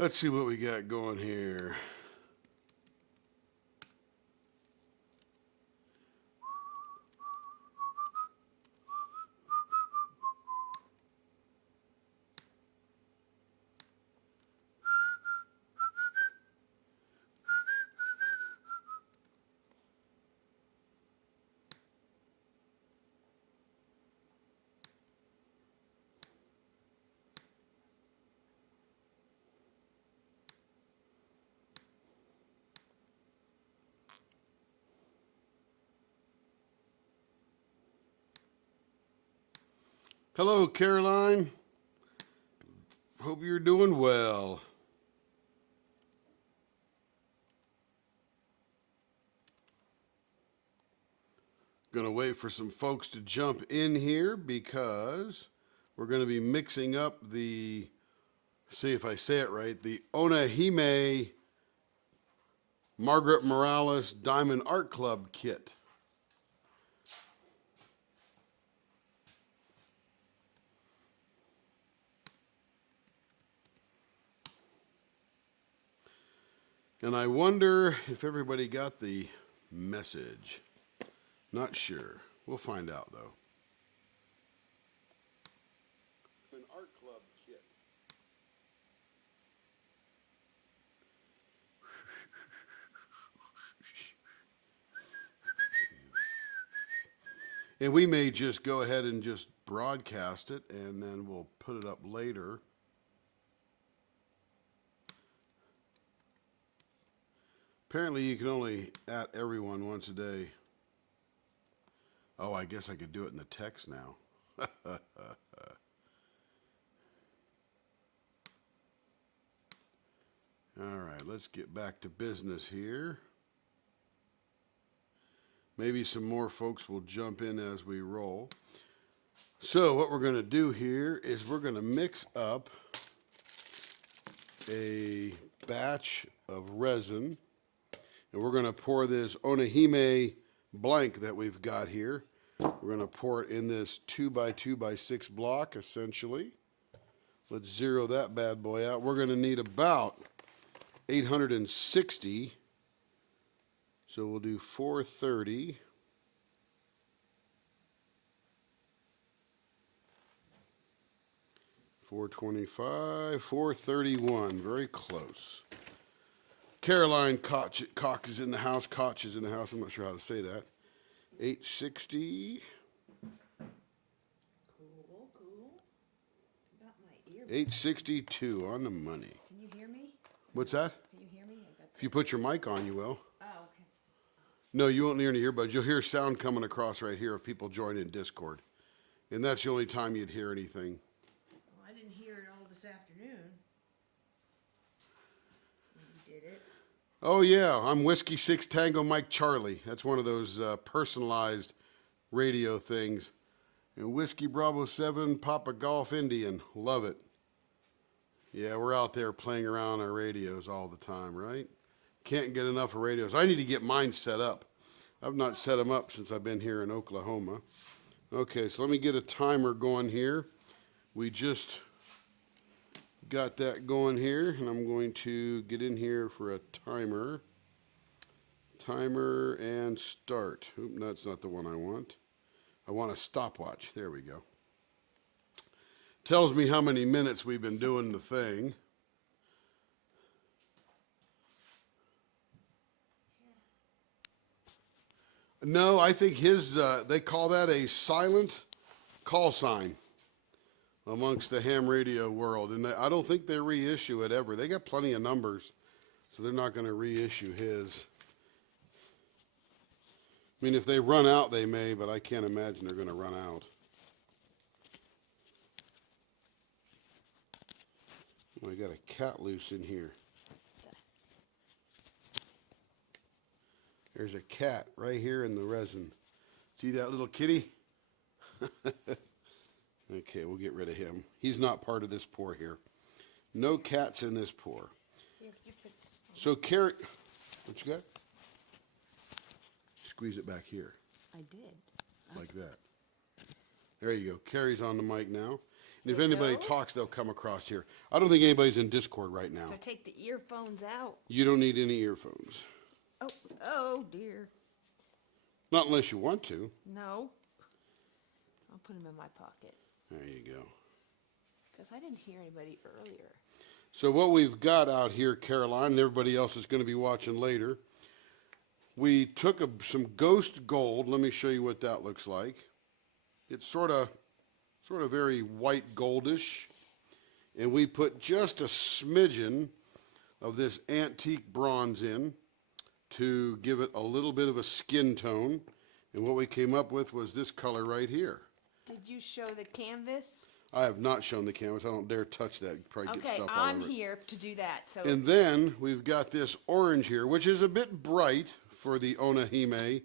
Let's see what we got going here. Hello, Caroline. Hope you're doing well. Gonna wait for some folks to jump in here because we're gonna be mixing up the, see if I say it right, the Onihime Margaret Morales Diamond Art Club kit. And I wonder if everybody got the message. Not sure. We'll find out though. An art club kit. And we may just go ahead and just broadcast it and then we'll put it up later. Apparently you can only at everyone once a day. Oh, I guess I could do it in the text now. All right, let's get back to business here. Maybe some more folks will jump in as we roll. So what we're going to do here is we're going to mix up a batch of resin, and we're going to pour this Onihime blank that we've got here. We're going to pour it in this 2x2x6 block, essentially. Let's zero that bad boy out. We're going to need about 860. So we'll do 430. $425, $431, very close. Caroline Koch is in the house. Koch is in the house. I'm not sure how to say that. 860. Cool, cool. Got my ear. 862 on the money. Can you hear me? What's that? Can you hear me? If you put your mic on, you will. Oh, okay. No, you won't hear any earbuds. You'll hear sound coming across right here of people joining in Discord. And that's the only time you'd hear anything. Well, I didn't hear it all this afternoon. You did it. Oh, yeah. I'm Whiskey 6 Tango Mike Charlie. That's one of those personalized radio things. And Whiskey Bravo 7 Papa Golf Indian. Love it. Yeah, we're out there playing around our radios all the time, right? Can't get enough of radios. I need to get mine set up. I've not set them up since I've been here in Oklahoma. Okay, so let me get a timer going here. We just got that going here, and I'm going to get in here for a timer. Timer and start. Oop, that's not the one I want. I want a stopwatch. There we go. Tells me how many minutes we've been doing the thing. No, I think his, they call that a silent call sign amongst the ham radio world. And I don't think they reissue it ever. They got plenty of numbers, so they're not going to reissue his. I mean, if they run out, they may, but I can't imagine they're going to run out. Oh, I got a cat loose in here. There's a cat right here in the resin. See that little kitty? Okay, we'll get rid of him. He's not part of this pour here. No cats in this pour. Here, you put this on. So, Carrie, what you got? Squeeze it back here. I did. Like that. There you go. Carrie's on the mic now. And if There you anybody go. talks, they'll come across here. I don't think anybody's in Discord right now. So take the earphones out. You don't need any earphones. Oh dear. Not unless you want to. No. I'll put them in my pocket. There you go. Because I didn't hear anybody earlier. So what we've got out here, Caroline, and everybody else is going to be watching later, we took some ghost gold. Let me show you what that looks like. It's sort of very white goldish. And we put just a smidgen of this antique bronze in to give it a little bit of a skin tone. And what we came up with was this color right here. Did you show the canvas? I have not shown the canvas. I don't dare touch that. You'd probably get Okay, stuff all I'm over it. here to do that. So And then we've got this orange here, which is a bit bright for the Onihime.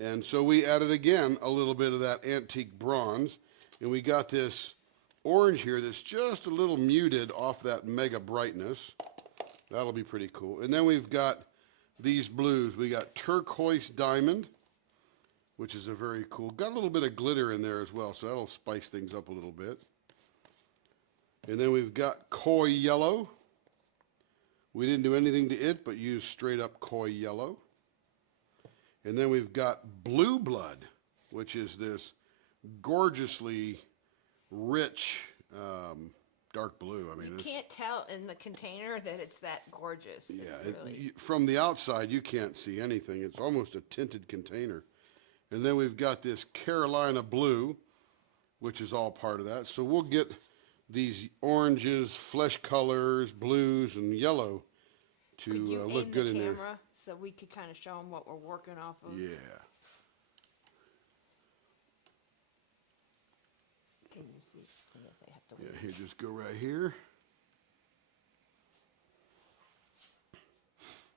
And so we added again a little bit of that antique bronze. And we got this orange here that's just a little muted off that mega brightness. That'll be pretty cool. And then we've got these blues. We got turquoise diamond, which is a very cool. Got a little bit of glitter in there as well, so that'll spice things up a little bit. And then we've got koi yellow. We didn't do anything to it, but used straight up koi yellow. And then we've got blue blood, which is this gorgeously rich dark blue. I mean, you can't tell in the container that it's that gorgeous. yeah, It's really... from the outside you can't see anything. It's almost a tinted container. And then we've got this Carolina blue, which is all part of that. So we'll get these oranges, flesh colors, blues, and yellow to Could you look aim good the in there. camera so we could kind of show them what we're working off of? Yeah. Can you see? I guess I have to Yeah, wait. here, just go right here.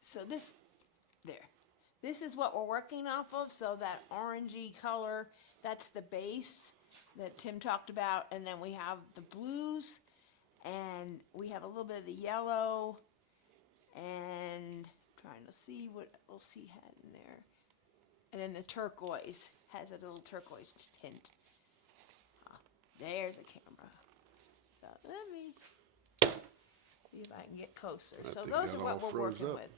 So this is what we're working off of. So that orangey color, that's the base that Tim talked about. And then we have the blues and we have a little bit of the yellow and trying to see what else he had in there. And then the turquoise has a little turquoise tint. There's a camera. So let me see if I can get closer. I So think those that are what all we're froze working up. with.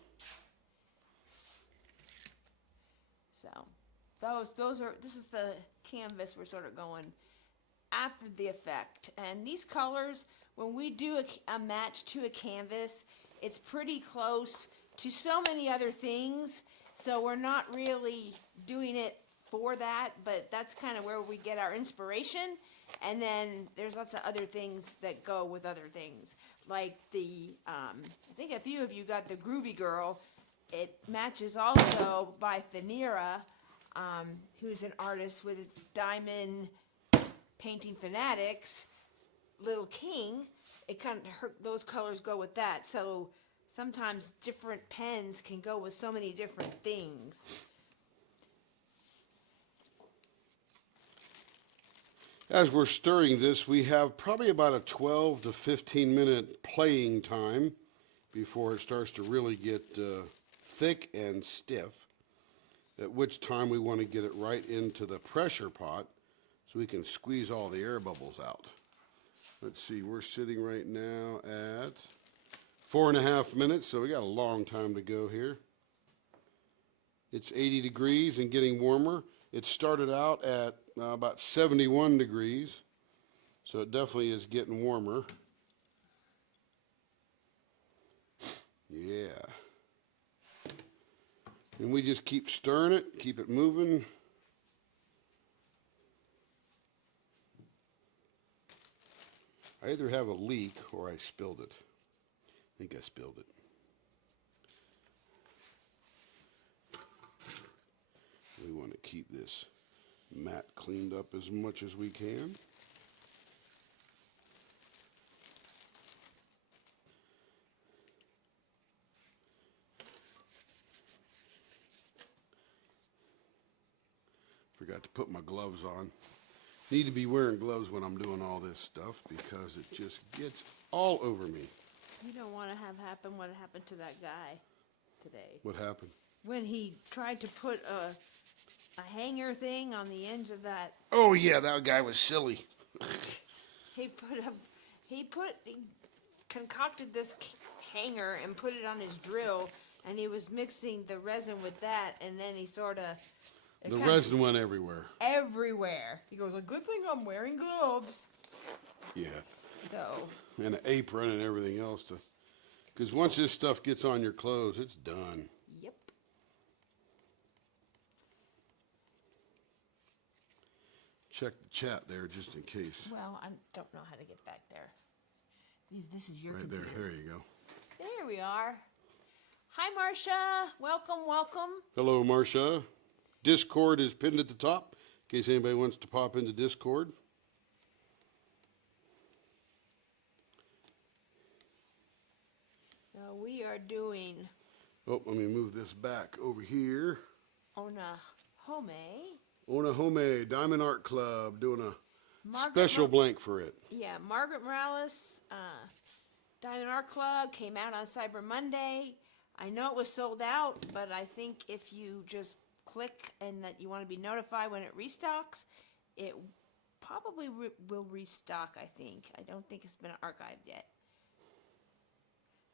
So this is the canvas we're sort of going after the effect. And these colors, when we do a match to a canvas, it's pretty close to so many other things. So we're not really doing it for that, but that's kind of where we get our inspiration. And then there's lots of other things that go with other things. Like I think a few of you got the Groovy Girl. It matches also by Fanera, who's an artist with Diamond Painting Fanatics, Little King. It kind of, those colors go with that. So sometimes different pens can go with so many different things. As we're stirring this, we have probably about a 12 to 15 minute playing time before it starts to really get thick and stiff, at which time we want to get it right into the pressure pot so we can squeeze all the air bubbles out. Let's see, we're sitting right now at 4.5 minutes, so we got a long time to go here. It's 80 degrees and getting warmer. It started out at about 71 degrees, so it definitely is getting warmer. Yeah. And we just keep stirring it, keep it moving. I either have a leak or I spilled it. I think I spilled it. We want to keep this mat cleaned up as much as we can. Forgot to put my gloves on. Need to be wearing gloves when I'm doing all this stuff because it just gets all over me. You don't want to have happen what happened to that guy today. What happened? When he tried to put a hanger thing on the end of that. Oh yeah, that guy was silly. he concocted this hanger and put it on his drill, and he was mixing the resin with that, and then he sort of The resin went everywhere. everywhere. He goes, "A good thing I'm wearing gloves." Yeah. So And an apron and everything else to, because once this stuff gets on your clothes, it's done. yep. Check the chat there just in case. Well, I don't know how to get back there. This is your Right computer. there. There you go. There we are. Hi, Marcia. Welcome, welcome. Hello, Marcia. Discord is pinned at the top in case anybody wants to pop into Discord. Now we are doing Oh, let me move this back over here. Onihime. Onihime Diamond Art Club doing a Margaret special blank for it. Yeah, Margaret Morales, Diamond Art Club came out on Cyber Monday. I know it was sold out, but I think if you just click and that you want to be notified when it restocks, it probably will restock, I think. I don't think it's been archived yet.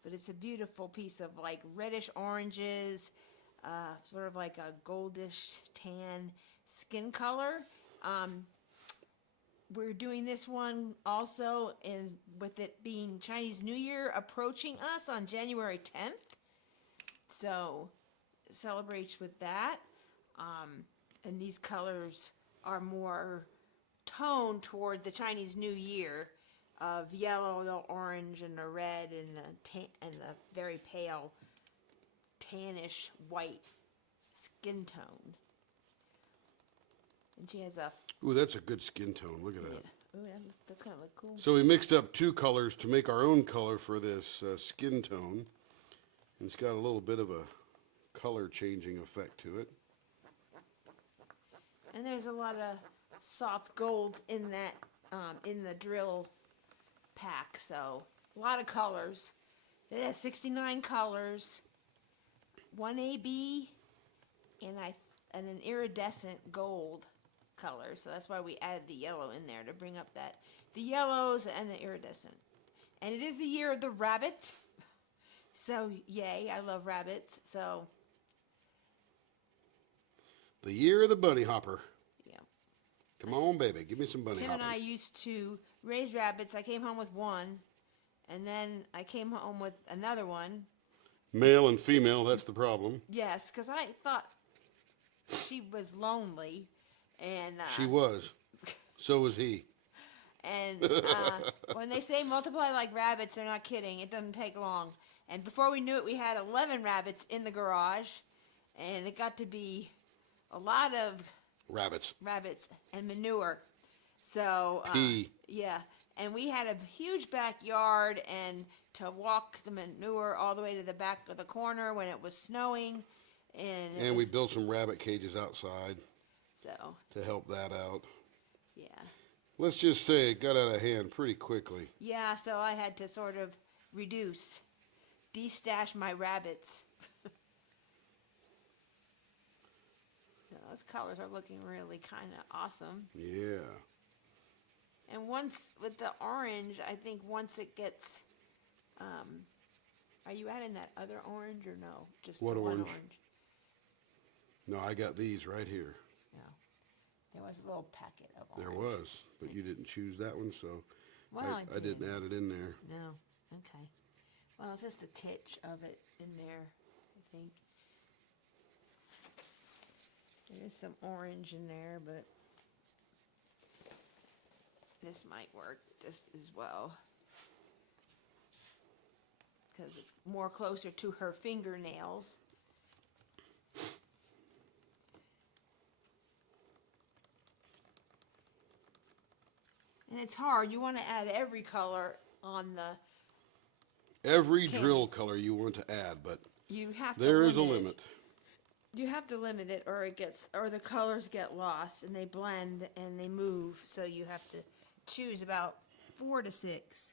But it's a beautiful piece of like reddish oranges, sort of like a goldish tan skin color. We're doing this one also with it being Chinese New Year approaching us on January 10th. So it celebrates with that. And these colors are more toned toward the Chinese New Year of yellow, the orange, and the red, and the very pale tannish white skin tone. And she has a... Ooh, that's a good skin tone. Look at that. Ooh, that's kind of look cool. So we mixed up two colors to make our own color for this skin tone. And it's got a little bit of a color changing effect to it. And there's a lot of soft gold in that, in the drill pack. So a lot of colors. It has 69 colors, 1 AB, and an iridescent gold color. So that's why we added the yellow in there to bring up the yellows and the iridescent. And it is the year of the rabbit. So yay, I love rabbits. So The year of the bunny hopper. yeah. Come on, baby. Give me some bunny Tim hopper. and I used to raise rabbits. I came home with one, and then I came home with another one. Male and female, that's the problem. Yes, because I thought she was lonely, and She was. So was he. and when they say multiply like rabbits, they're not kidding. It doesn't take long. And before we knew it, we had 11 rabbits in the garage, and it got to be a lot of Rabbits. and manure. So Pee. yeah, and we had a huge backyard, and to walk the manure all the way to the back of the corner when it was snowing, and We built some rabbit cages outside so to help that out. yeah, Let's just say it got out of hand pretty quickly. yeah. So I had to sort of destash my rabbits. So those colors are looking really kind of awesome. Yeah. And once with the orange, I think once it gets, are you adding that other orange or no? Just What the one orange? orange. No, I got these right here. No, there was a little packet of orange. There was, but you didn't choose that one, so Well, I didn't add it in there. No, okay. Well, it's just a titch of it in there, I think. There is some orange in there, but this might work just as well. Because it's more closer to her fingernails. And it's hard. You want to add every color on the... Every drill Canvas. color you want to add, but You have to there is a limit it. limit. You have to limit it, or the colors get lost and they blend and they move. So you have to choose about 4 to 6.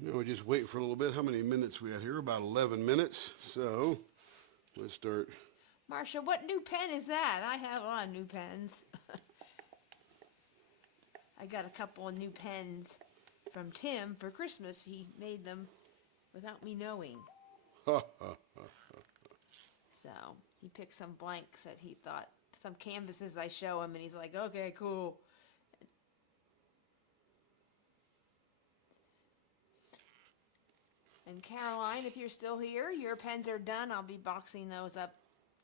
No, just wait for a little bit. How many minutes we had here? About 11 minutes. So Let's start. Marcia, what new pen is that? I have a lot of new pens. I got a couple of new pens from Tim for Christmas. He made them without me knowing. So he picked some blanks that he thought, some canvases I show him, and he's like, okay, cool. And Caroline, if you're still here, your pens are done. I'll be boxing those up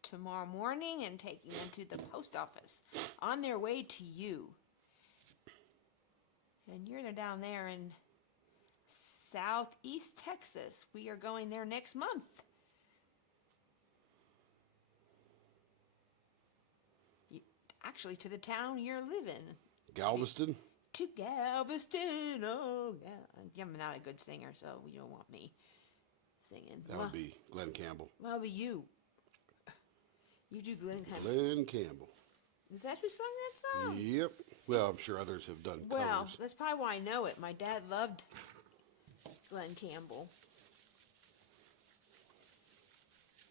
tomorrow morning and taking them to the post office on their way to you. And you're down there in Southeast Texas. We are going there next month. Actually, to the town you're living. Galveston? To Galveston, oh yeah. I'm not a good singer, so you don't want me singing. That would be Glenn Campbell. Well, be you. You do Glenn Campbell. Glenn Campbell. Is that who sung that song? Yep. Well, I'm sure others have done Well, covers. that's probably why I know it. My dad loved Glenn Campbell.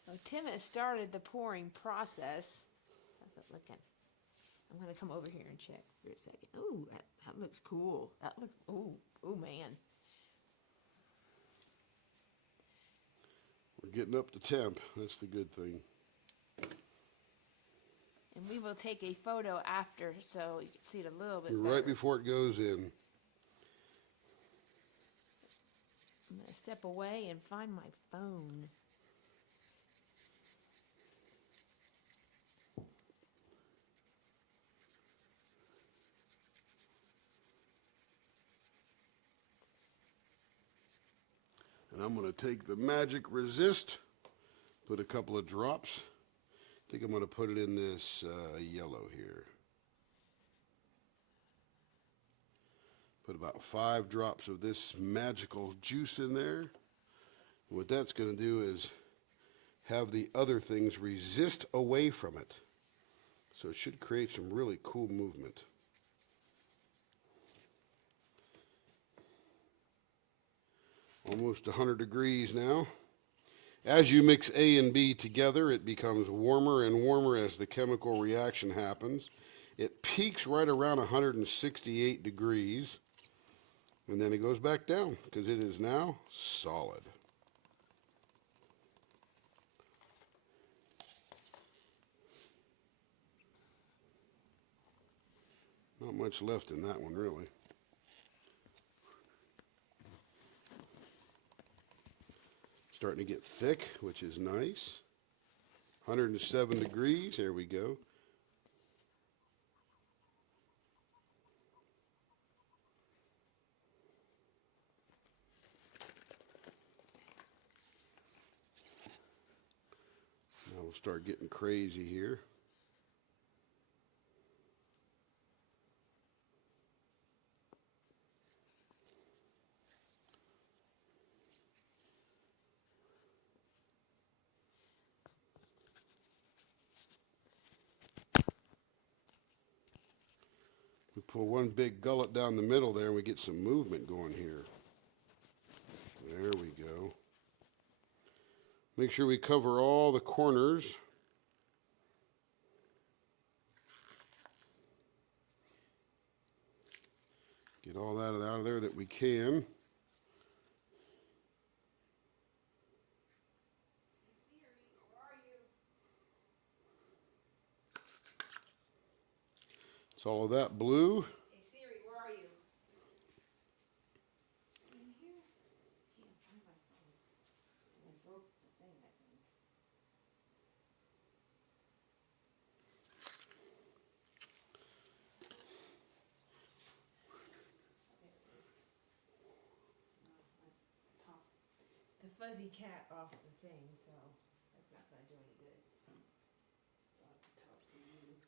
So Tim has started the pouring process. How's it looking? I'm going to come over here and check for a second. Ooh, that looks cool. That looks, ooh, man. We're getting up to temp. That's the good thing. And we will take a photo after so you can see it a little bit better. Right before it goes in. I'm going to step away and find my phone. And I'm going to take the Magic Resist, put a couple of drops. I think I'm going to put it in this yellow here. Put about 5 drops of this magical juice in there. And what that's going to do is have the other things resist away from it. So it should create some really cool movement. Almost 100 degrees now. As you mix A and B together, it becomes warmer and warmer as the chemical reaction happens. It peaks right around 168 degrees, and then it goes back down because it is now solid. Not much left in that one, really. Starting to get thick, which is nice. 107 degrees, there we go. Now we'll start getting crazy here. We pull one big gullet down the middle there and we get some movement going here. There we go. Make sure we cover all the corners. Get all that out of there that we can. It's all of that blue. Hey Siri, where are you? In here? Gee, I'm trying my phone. I broke the thing, I think. Top the fuzzy cat off the thing, so that's not going to do any good. So I'll have to talk to you.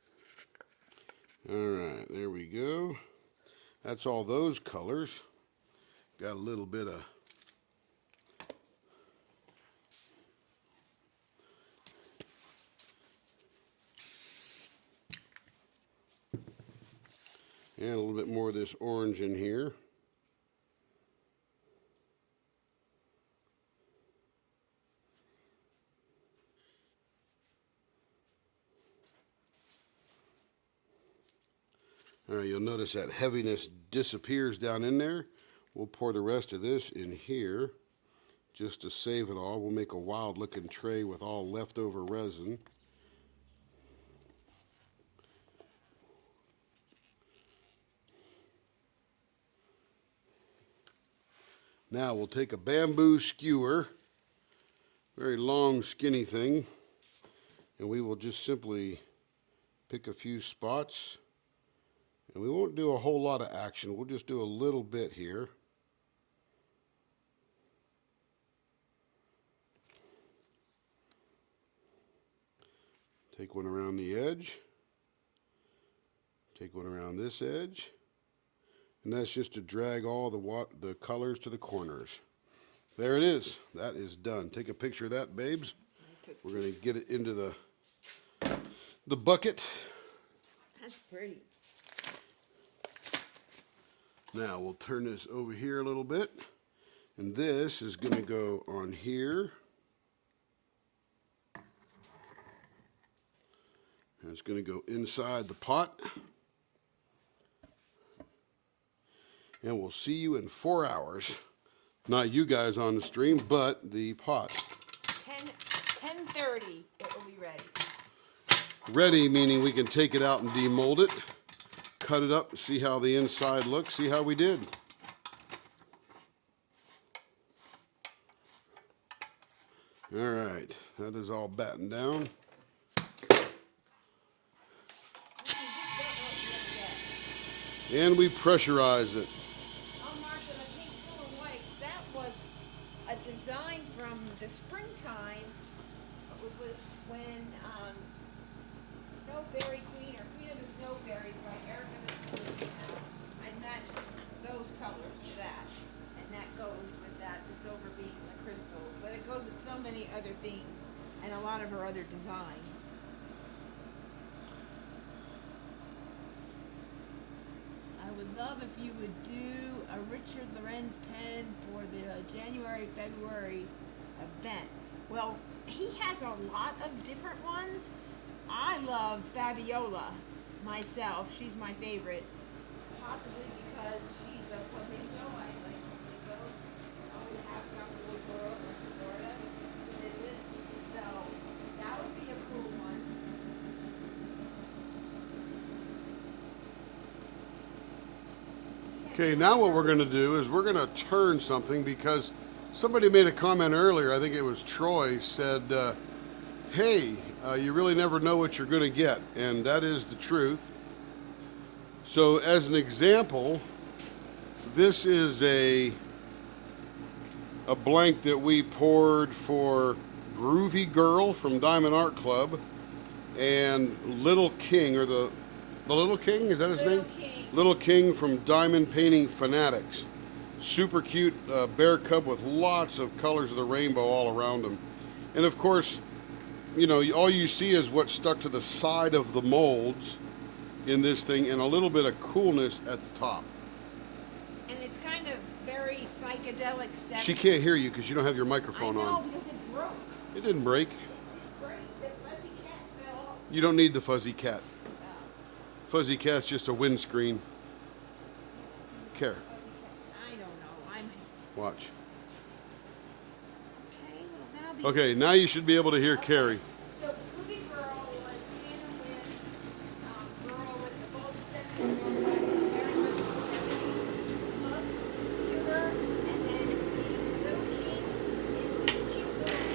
All right, there we go. That's all those colors. Got a little bit of and a little bit more of this orange in here. you'll notice that heaviness disappears down in there. We'll pour the rest of this in here just to save it all. We'll make a wild looking tray with all leftover resin. Now we'll take a bamboo skewer, very long skinny thing, and we will just simply pick a few spots. And we won't do a whole lot of action. We'll just do a little bit here. Take one around the edge. Take one around this edge. And that's just to drag all the colors to the corners. There it is. That is done. Take a picture of that, babes. We're going to get it into the bucket. That's pretty. Now we'll turn this over here a little bit. And this is going to go on here. And it's going to go inside the pot. And we'll see you in 4 hours. Not you guys on the stream, but the pot. 10:30, it will be ready. Ready meaning we can take it out and demold it, cut it up, see how the inside looks, see how we did. All right, that is all battened down. And we pressurize it. Oh, Margaret, I think blue and white, that was a design from the springtime. It was when Snowberry Queen, or Queen of the Snowberries by Erica came out. I matched those colors to that. And that goes with that, the silver being the crystals. But it goes with so many other things and a lot of her other designs. I would love if you would do a Richard Lorenz pen for the January-February event. Well, he has a lot of different ones. I love Fabiola myself. She's my favorite. Possibly because she's a flamingo. I like flamingos. I always have come to the world in Florida to visit. So that would be a cool one. Okay, now what we're going to do is we're going to turn something because somebody made a comment earlier, I think it was Troy, said, hey, you really never know what you're going to get, and that is the truth. So as an example, this is a blank that we poured for Groovy Girl from Diamond Art Club and Little King, or the Little King, is that his name? King. Little King from Diamond Painting Fanatics. Super cute bear cub with lots of colors of the rainbow all around him. And of course, you know, all you see is what's stuck to the side of the molds in this thing and a little bit of coolness at the top. And it's kind of very psychedelic. She can't hear you because you don't have your I microphone know, on. because it broke. It didn't break. It broke. The fuzzy cat fell off. You don't need the fuzzy cat. Fuzzy cat's just a windscreen. Care. Fuzzy cat. I don't know. I'm Watch. okay. Well, now Okay, now you should be able to hear Carrie. So Ruby Girl was Hannah Lynn's girl with the gold scepter, very much a 70s look to her. And then the Little King is these cute little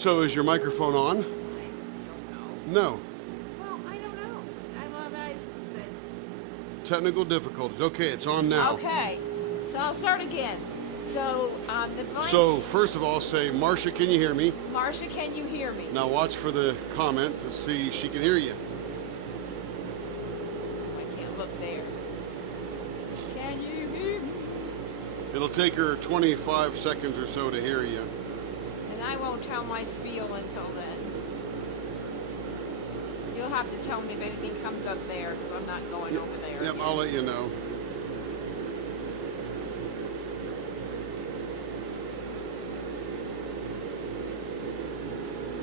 So is your microphone on? I don't know. No. Well, I don't know. I said. Technical difficulties. Okay, it's on now. Okay, so I'll start again. So the blind. So first of all, say, Marcia, can you hear me? Marcia, can you hear me? Now watch for the comment to see if she can hear you. I can't look there. Can you hear me? It'll take her 25 seconds or so to hear you. And I won't tell my spiel until then. You'll have to tell me if anything comes up there, because I'm not going over there. Yep, again. I'll let you know.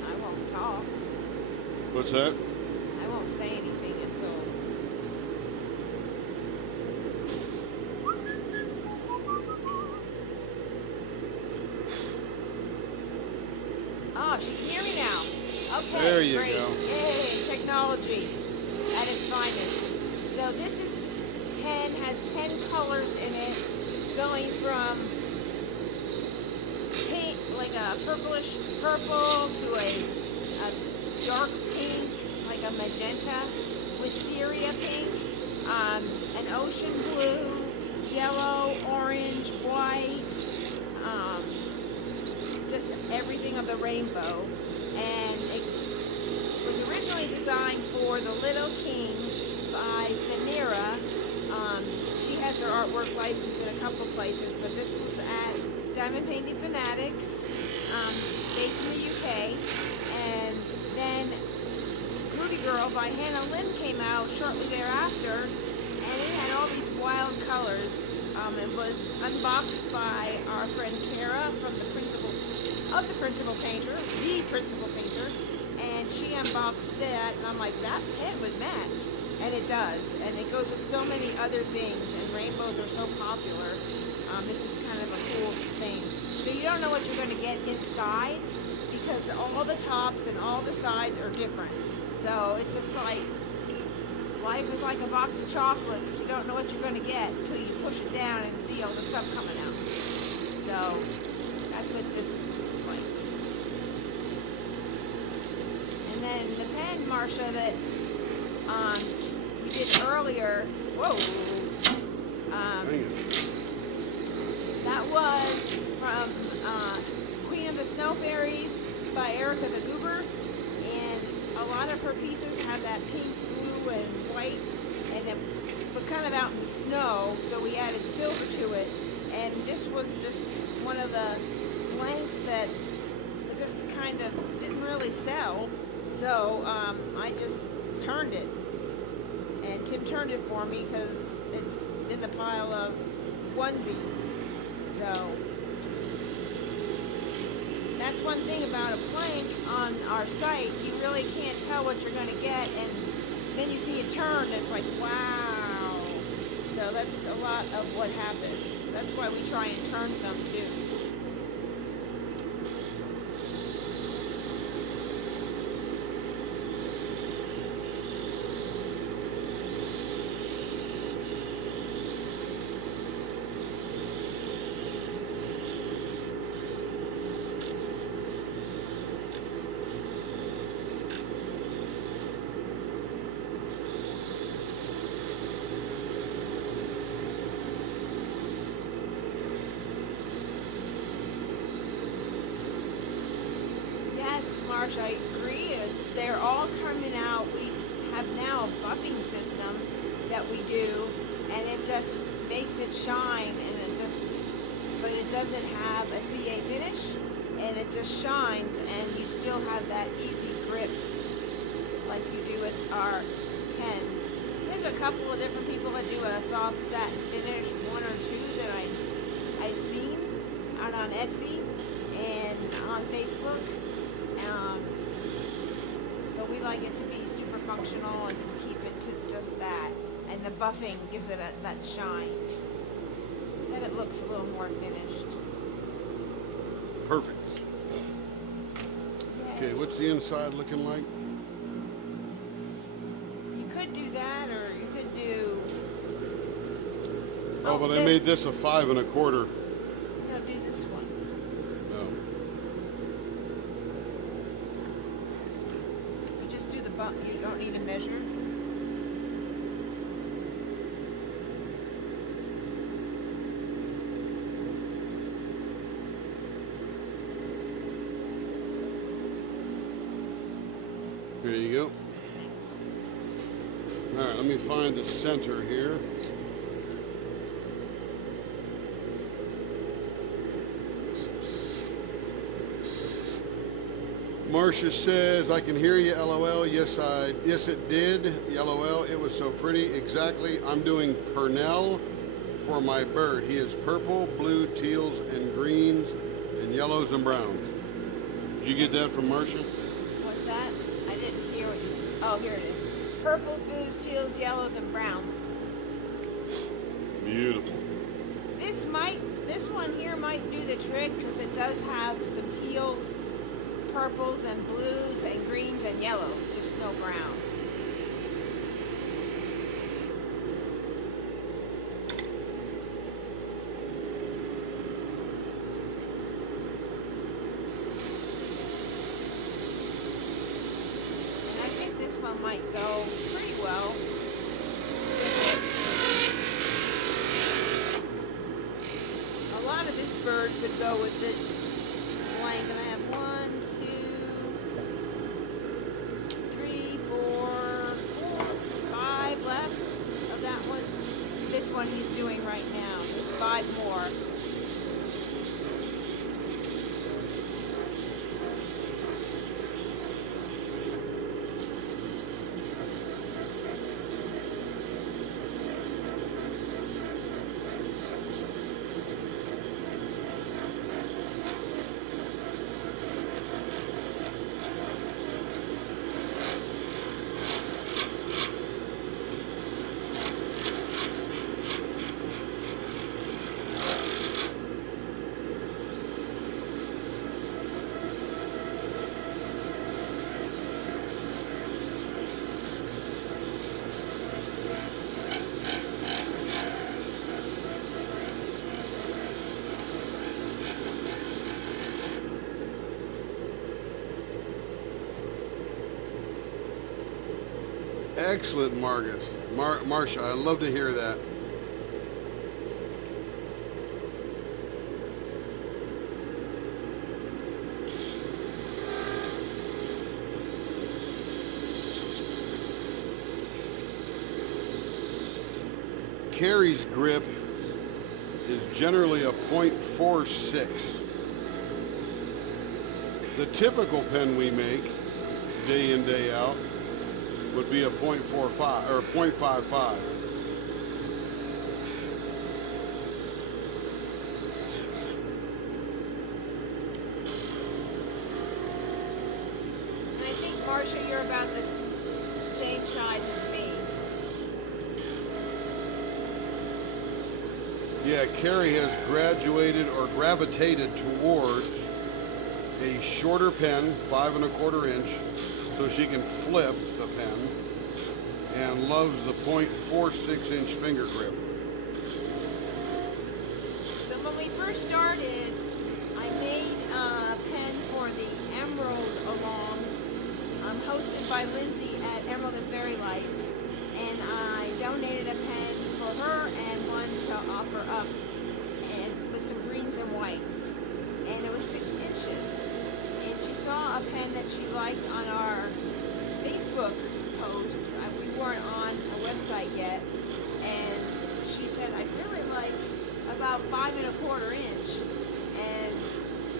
I won't talk. What's that? I won't say anything until. Oh, she can hear me now. Okay, There you great. go. Yay, technology at its finest. So this pen has 10 colors in it, going from pink, like a purplish purple, to a dark pink, like a magenta, wisteria pink, an ocean blue, yellow, orange, white, just everything of the rainbow. And it was originally designed for the Little King by Venera. She has her artwork license in a couple places, but this was at Diamond Painting Fanatics, based in the UK. And then Ruby Girl by Hannah Lynn came out shortly thereafter, and it had all these wild colors. It was unboxed by our friend Kara from the principal painter, and she unboxed that, and I'm like, that pen would match, and it does, and it goes with so many other things, and rainbows are so popular. This is kind of a cool thing. So you don't know what you're going to get inside, because all the tops and all the sides are different. So it's just like, life is like a box of chocolates. You don't know what you're going to get until you push it down and see all the stuff coming out. So that's what this is like. And then the pen, Marcia, that you did earlier, whoa, that was from Queen of the Snow Fairies by Erica the Goober, and a lot of her pieces have that pink, blue, and white, and it was kind of out in the snow, so we added silver to it, and this was just one of the blanks that was just kind of didn't really sell, so I just turned it, and Tim turned it for me because it's in the pile of onesies. So that's one thing about a plank on our site. You really can't tell what you're going to get, and then you see it turn, and it's like, wow. So that's a lot of what happens. That's why we try and turn some too. Marsh, I agree. They're all coming out. We have now a buffing system that we do, and it just makes it shine, and but it doesn't have a CA finish, and it just shines, and you still have that easy grip like you do with our pens. There's a couple of different people that do a soft satin finish, one or two that I've seen out on Etsy and on Facebook. But we like it to be super functional and just keep it to just that. And the buffing gives it that shine. Then it looks a little more finished. Perfect. Okay, what's the inside looking like? You could do that, or you could do... Oh, but I made this a 5 1/4. No, do this one. Oh. You don't need to measure. There you go. All right, let me find the center here. Marcia says, I can hear you, LOL. Yes, it did. LOL, it was so pretty. Exactly. I'm doing Purnell for my bird. He is purple, blue, teals, and greens, and yellows and browns. Did you get that from Marcia? What's that? I didn't hear what you. Oh, here it is. Purples, blues, teals, yellows, and browns. Beautiful. This one here might do the trick because it does have some teals, purples, and blues, and greens, and yellows. Just no brown. And I think this one might go pretty well. A lot of this bird could go with this blank, and I have 1, 2, 3, 4, 5 left of that one. This one he's doing right now. There's 5 more. Excellent, Margaret. Marcia, I love to hear that. Carrie's grip is generally a .46. The typical pen we make, day in, day out, would be a .45 or .55. And I think, Marcia, you're about the same size as me. Yeah, Carrie has graduated or gravitated towards a shorter pen, 5 1/4 inch, so she can flip the pen, and loves the .46 inch finger grip. So when we first started, I made a pen for the Emerald along, hosted by Lindsay at Emerald and Fairy Lights, and I donated a pen for her and one to offer up, and with some greens and whites, and it was 6 inches. And she saw a pen that she liked on our Facebook post. We weren't on a website yet, and she said, I'd really like about 5 1/4 inch, and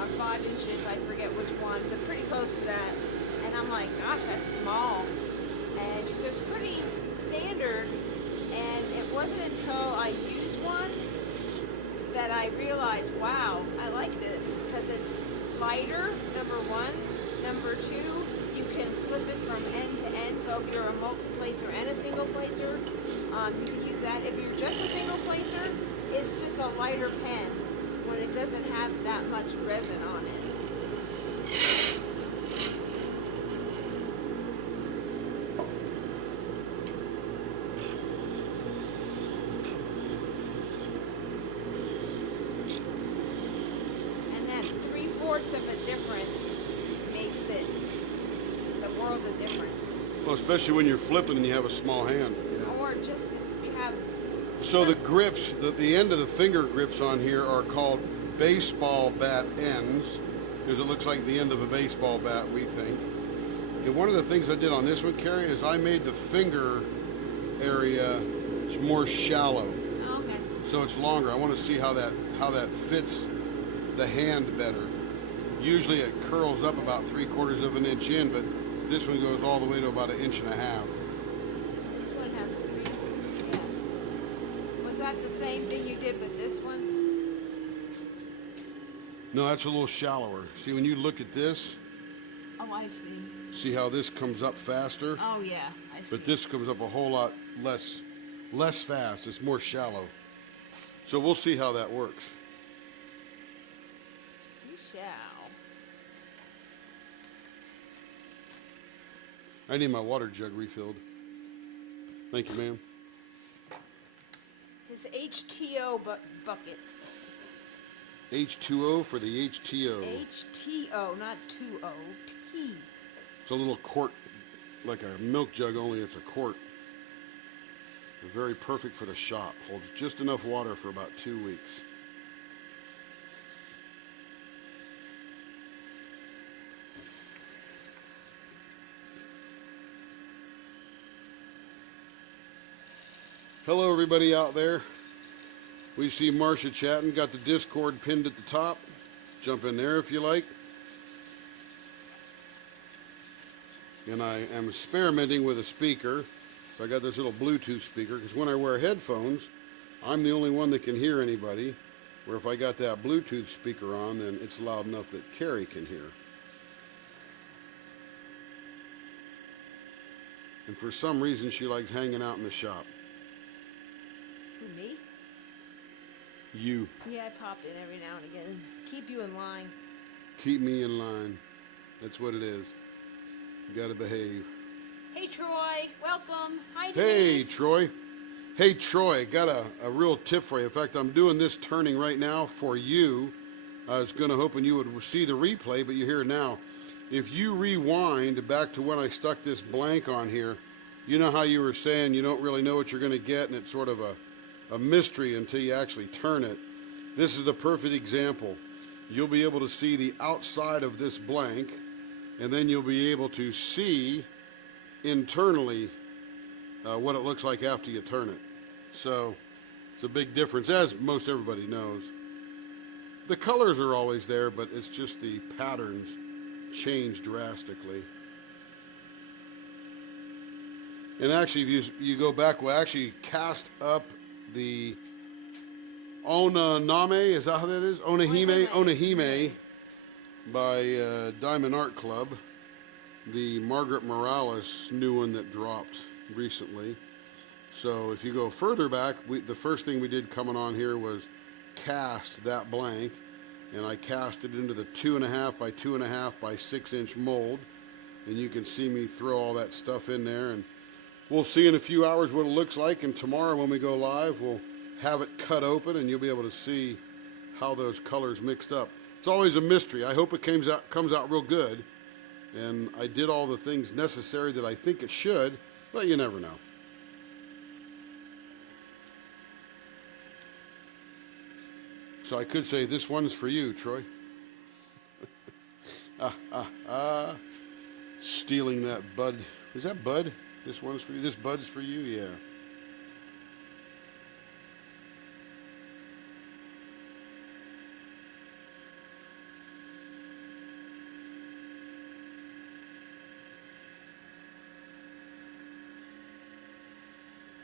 or 5 inches, I forget which one, but pretty close to that. And I'm like, gosh, that's small. And she says, pretty standard. And it wasn't until I used one that I realized, wow, I like this, because it's lighter, number one. Number two, you can flip it from end to end, so if you're a multi-placer and a single placer, you can use that. If you're just a single placer, it's just a lighter pen when it doesn't have that much resin on it. And that 3/4 of a difference makes it the world of difference. Well, especially when you're flipping and you have a small hand. Or just if you have. So the grips, the end of the finger grips on here are called baseball bat ends, because it looks like the end of a baseball bat, we think. And one of the things I did on this one, Carrie, is I made the finger area more shallow. Oh, okay. So it's longer. I want to see how that fits the hand better. Usually it curls up about 3/4 of an inch in, but this one goes all the way to about 1.5 inches. This one has 3. Yeah. Was that the same thing you did with this one? No, that's a little shallower. See, when you look at this, Oh, I see. see how this comes up faster? Oh, yeah, I see. But this comes up a whole lot less fast. It's more shallow. So we'll see how that works. We shall. I need my water jug refilled. Thank you, ma'am. His HTO bucket. H2O for the HTO. HTO, not 2O. T. It's a little quart, like a milk jug, only it's a quart. Very perfect for the shop. Holds just enough water for about 2 weeks. Hello, everybody out there. We see Marcia chatting. Got the Discord pinned at the top. Jump in there if you like. And I am experimenting with a speaker. So I got this little Bluetooth speaker, because when I wear headphones, I'm the only one that can hear anybody. Where if I got that Bluetooth speaker on, then it's loud enough that Carrie can hear. And for some reason, she likes hanging out in the shop. Who, me? You. Yeah, I popped in every now and again. Keep you in line. Keep me in line. That's what it is. You gotta behave. Hey, Troy. Welcome. Hi, Hey, Denise. Troy. Hey, Troy, got a real tip for you. In fact, I'm doing this turning right now for you. I was hoping you would see the replay, but you're here now. If you rewind back to when I stuck this blank on here, you know how you were saying you don't really know what you're going to get, and it's sort of a mystery until you actually turn it. This is the perfect example. You'll be able to see the outside of this blank, and then you'll be able to see internally what it looks like after you turn it. So it's a big difference, as most everybody knows. The colors are always there, but it's just the patterns change drastically. And actually, if you go back, we'll actually cast up the Onihime, is that how that is? Onihime by Diamond Art Club. The Margaret Morales new one that dropped recently. So if you go further back, the first thing we did coming on here was cast that blank, and I cast it into the 2.5 by 2.5 by 6 inch mold, and you can see me throw all that stuff in there, and we'll see in a few hours what it looks like, and tomorrow when we go live we'll have it cut open and you'll be able to see how those colors mixed up. It's always a mystery. I hope it comes out real good, and I did all the things necessary that I think it should, but you never know. So I could say, this one's for you, Troy. Stealing that bud. Is that bud? This one's for you. This bud's for you? Yeah.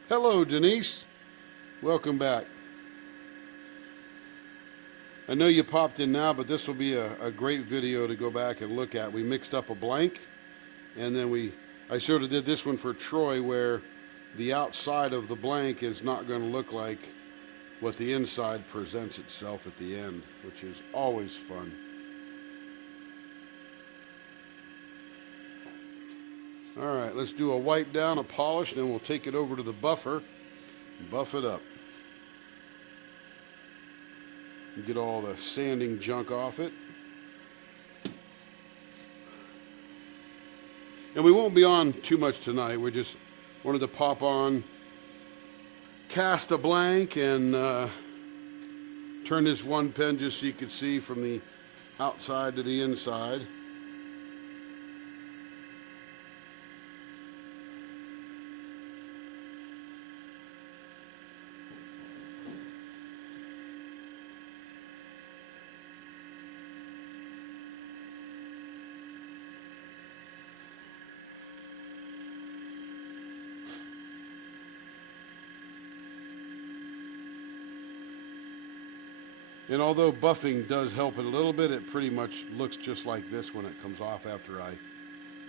Hello, Denise. Welcome back. I know you popped in now, but this will be a great video to go back and look at. We mixed up a blank, and then I sort of did this one for Troy, where the outside of the blank is not going to look like what the inside presents itself at the end, which is always fun. All right, let's do a wipe down, a polish, and then we'll take it over to the buffer and buff it up. Get all the sanding junk off it. And we won't be on too much tonight. We just wanted to pop on, cast a blank, and turn this one pen just so you could see from the outside to the inside. And although buffing does help it a little bit, it pretty much looks just like this when it comes off after I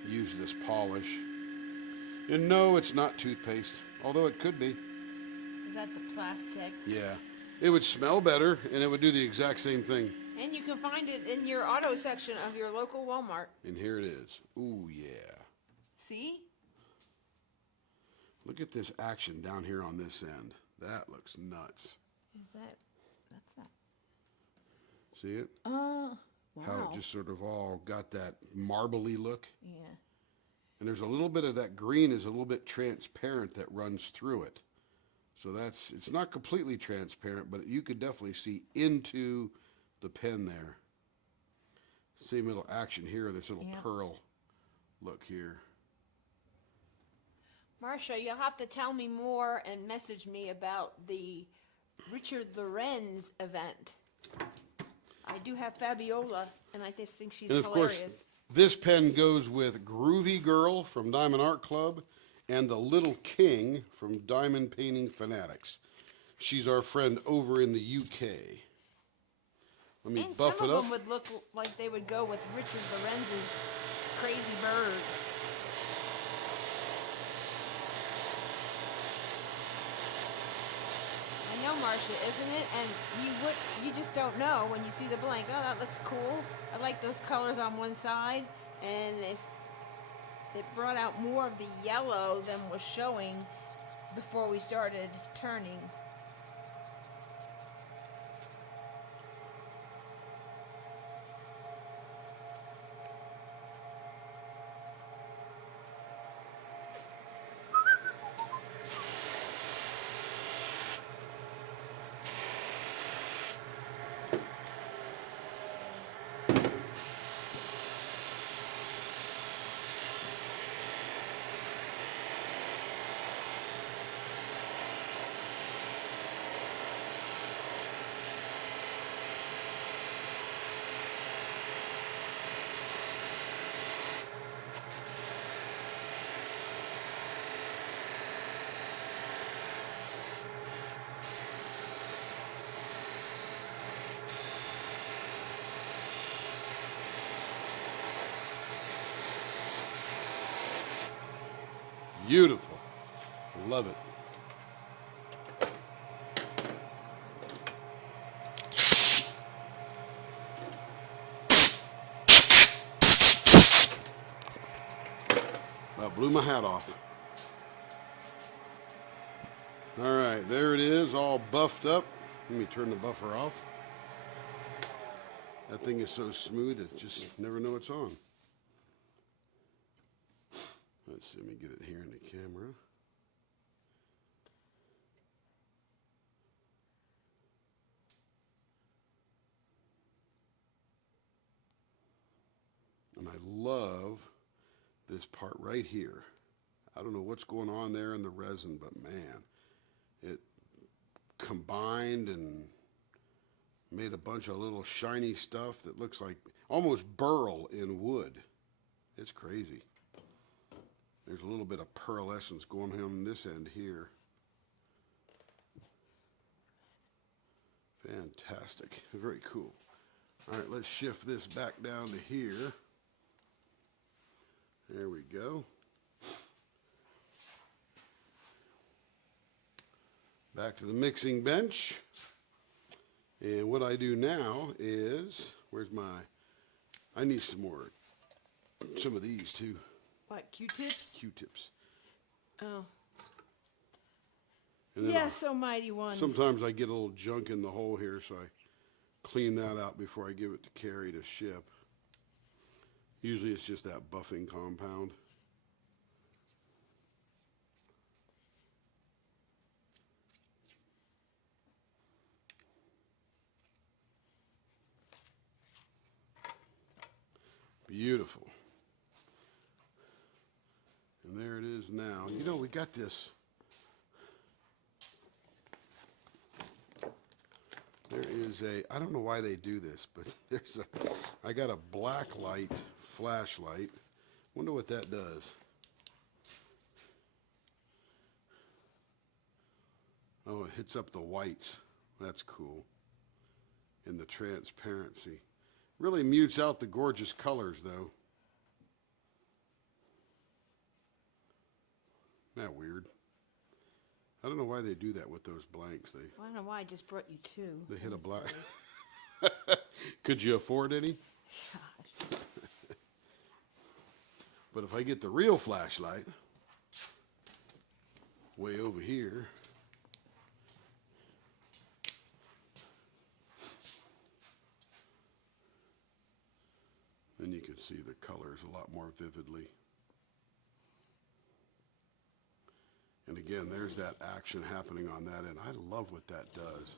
use this polish. And no, it's not toothpaste, although it could be. Is that the plastic? Yeah. It would smell better, and it would do the exact same thing. And you can find it in your auto section of your local Walmart. And here it is. Ooh, yeah. See? Look at this action down here on this end. That looks nuts. That's that. See it? Wow. How it just sort of all got that marbly look. Yeah. And there's a little bit of that green is a little bit transparent that runs through it. So it's not completely transparent, but you could definitely see into the pen there. Same little action here, this little pearl look here. Marcia, you'll have to tell me more and message me about the Richard Lorenz event. I do have Fabiola, and I just think she's and of hilarious. Course, this pen goes with Groovy Girl from Diamond Art Club and the Little King from Diamond Painting Fanatics. She's our friend over in the UK. Let me and buff some it of up. them would look like they would go with Richard Lorenz's Crazy Birds. I know, Marcia, isn't it? And you just don't know when you see the blank. Oh, that looks cool. I like those colors on one side, and it brought out more of the yellow than was showing before we started turning. Beautiful. Love it. I blew my hat off. All right, there it is, all buffed up. Let me turn the buffer off. That thing is so smooth, it just never know it's on. Let's see, let me get it here in the camera. And I love this part right here. I don't know what's going on there in the resin, but man, it combined and made a bunch of little shiny stuff that looks like almost burl in wood. It's crazy. There's a little bit of pearlescence going on this end here. Fantastic. Very cool. All right, let's shift this back down to here. There we go. Back to the mixing bench. And what I do now is, I need some of these too. What, Q-tips? Q-tips. Oh. And then Yes, almighty one. sometimes I get a little junk in the hole here, so I clean that out before I give it to Carrie to ship. Usually it's just that buffing compound. Beautiful. And there it is now. You know, we got this. There is I don't know why they do this, but I got a black light flashlight. Wonder what that does. Oh, it hits up the whites. That's cool. And the transparency. Really mutes out the gorgeous colors, though. Isn't that weird? I don't know why they do that with those blanks. I don't know why I just brought you two. They hit a black. Could you afford any? Gosh. But if I get the real flashlight, way over here, then you can see the colors a lot more vividly. And again, there's that action happening on that end. I love what that does.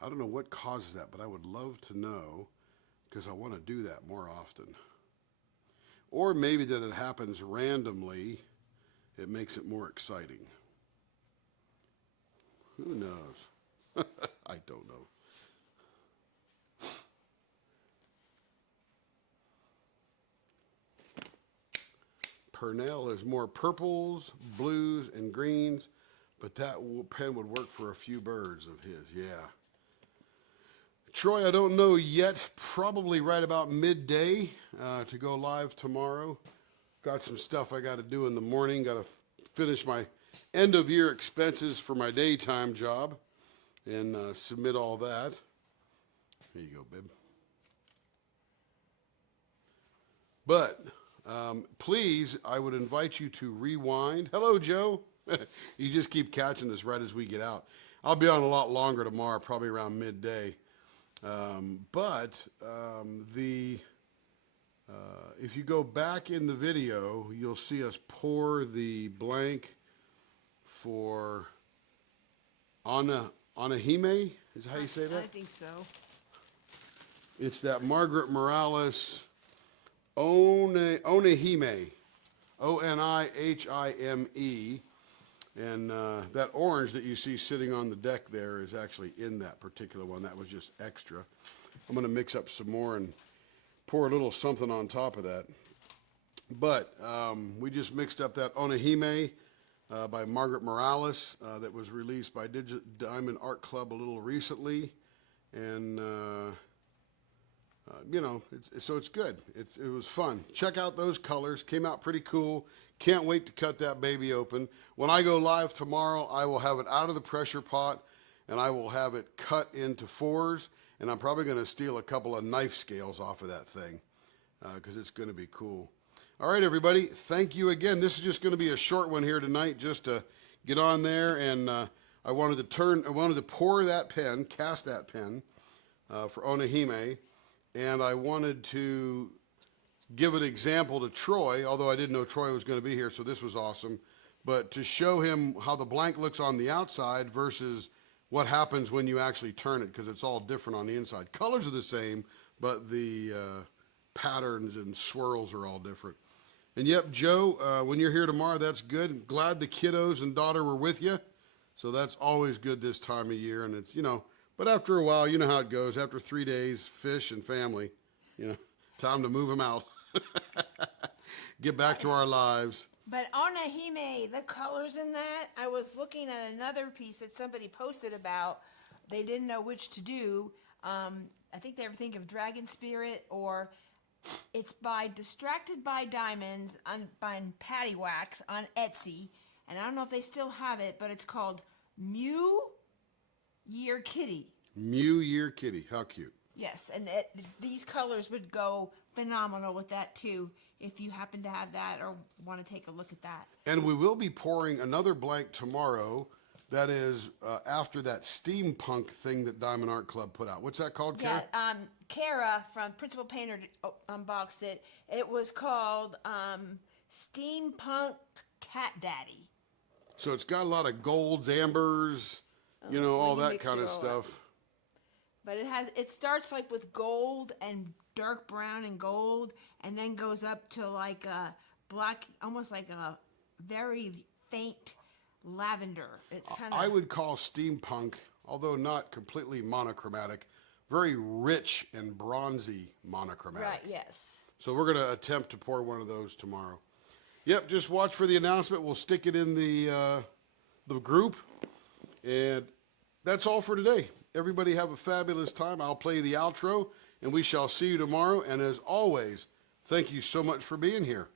I don't know what causes that, but I would love to know because I want to do that more often. Or maybe that it happens randomly. It makes it more exciting. Who knows? I don't know. Purnell is more purples, blues, and greens, but that pen would work for a few birds of his, yeah. Troy, I don't know yet, probably right about midday to go live tomorrow. Got some stuff I got to do in the morning, got to finish my end of year expenses for my daytime job and submit all that. There you go, babe. But please, I would invite you to rewind. Hello, Joe. You just keep catching this right as we get out. I'll be on a lot longer tomorrow, probably around midday. If you go back in the video, you'll see us pour the blank for Onihime. Is that how you say that? I think so. It's that Margaret Morales Onihime, Onihime, and that orange that you see sitting on the deck there is actually in that particular one. That was just extra. I'm going to mix up some more and pour a little something on top of that. But we just mixed up that Onihime by Margaret Morales that was released by Diamond Art Club a little recently, and you know, so it's good. It was fun. Check out those colors. Came out pretty cool. Can't wait to cut that baby open. When I go live tomorrow, I will have it out of the pressure pot, and I will have it cut into 4s, and I'm probably going to steal a couple of knife scales off of that thing because it's going to be cool. All right, everybody. Thank you again. This is just going to be a short one here tonight just to get on there, and I wanted to pour that pen, cast that pen for Onihime. And I wanted to give an example to Troy, although I didn't know Troy was going to be here, so this was awesome. But to show him how the blank looks on the outside versus what happens when you actually turn it, because it's all different on the inside. Colors are the same, but the patterns and swirls are all different. And yep, Joe, when you're here tomorrow, that's good. I'm glad the kiddos and daughter were with you. So that's always good this time of year. And it's, you know, but after a while, you know how it goes. After 3 days, fish and family, you know, time to move them out. Get back to our lives. But Onihime, the colors in that, I was looking at another piece that somebody posted about. They didn't know which to do. I think they were thinking of Dragon Spirit, or it's by Distracted by Diamonds by Patty Wax on Etsy. And I don't know if they still have it, but it's called Mew Year Kitty. Mew Year Kitty. How cute. Yes, and these colors would go phenomenal with that too, if you happen to have that or want to take a look at that. And we will be pouring another blank tomorrow. That is after that steampunk thing that Diamond Art Club put out. What's that called, Kara? Yeah, Kara from Principal Painter unboxed it. It was called Steampunk Cat Daddy. So it's got a lot of golds, ambers, you know, all that kind of stuff. But it starts like with gold and dark brown and gold, and then goes up to like a black, almost like a very faint lavender. It's kind of. I would call steampunk, although not completely monochromatic, very rich and bronzy monochromatic. Right, yes. So we're going to attempt to pour one of those tomorrow. Yep, just watch for the announcement. We'll stick it in the group. And that's all for today. Everybody have a fabulous time. I'll play the outro, and we shall see you tomorrow. And as always, thank you so much for being here.